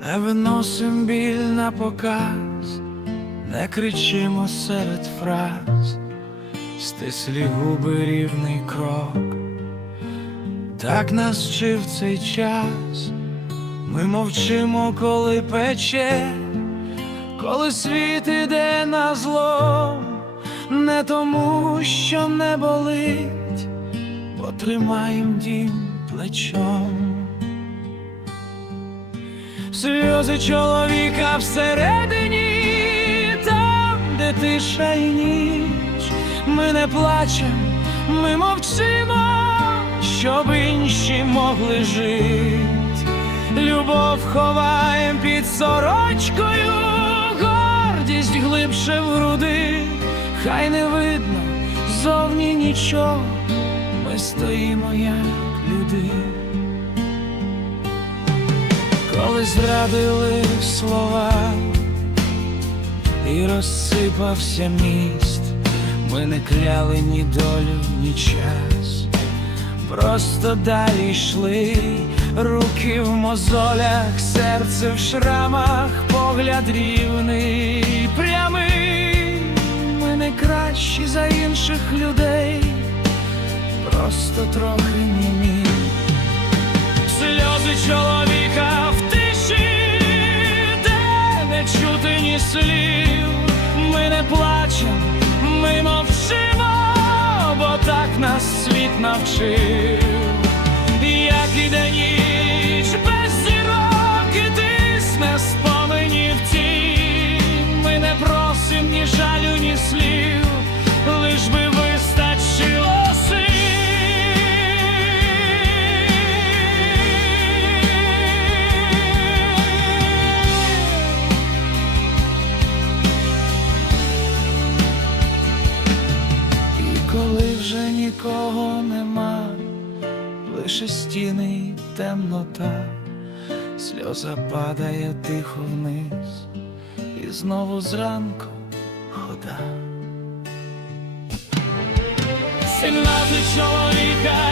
виносим біль на показ, не кричимо серед фраз, стислі губи рівний крок. Так нас вчив цей час, ми мовчимо, коли пече, коли світ іде на зло, не тому, що не болить, потримаєм дім плечом. Сльози чоловіка всередині, там, де тиша і ніч, ми не плачем, ми мовчимо, щоб інші могли жить. Любов ховаєм під сорочкою, гордість глибше в груди, хай не видно зовні нічого, ми стоїмо як люди коли зрадили слова і розсипався міст, ми не кляли ні долю, ні час, просто далі йшли, руки в мозолях, серце в шрамах, погляд рівний, прямий, ми не кращі за інших людей, просто трохи німі. Сльози чоловіка слів, ми не плачемо, ми мовчимо, бо так нас світ навчив, як іде ніч без зірок і тисне спомені в тінь, ми не просим ні жалю, ні слів, нікого нема, лише стіни й темнота, сльоза падає тихо вниз, і знову зранку хода. Сімнадцять чоловіка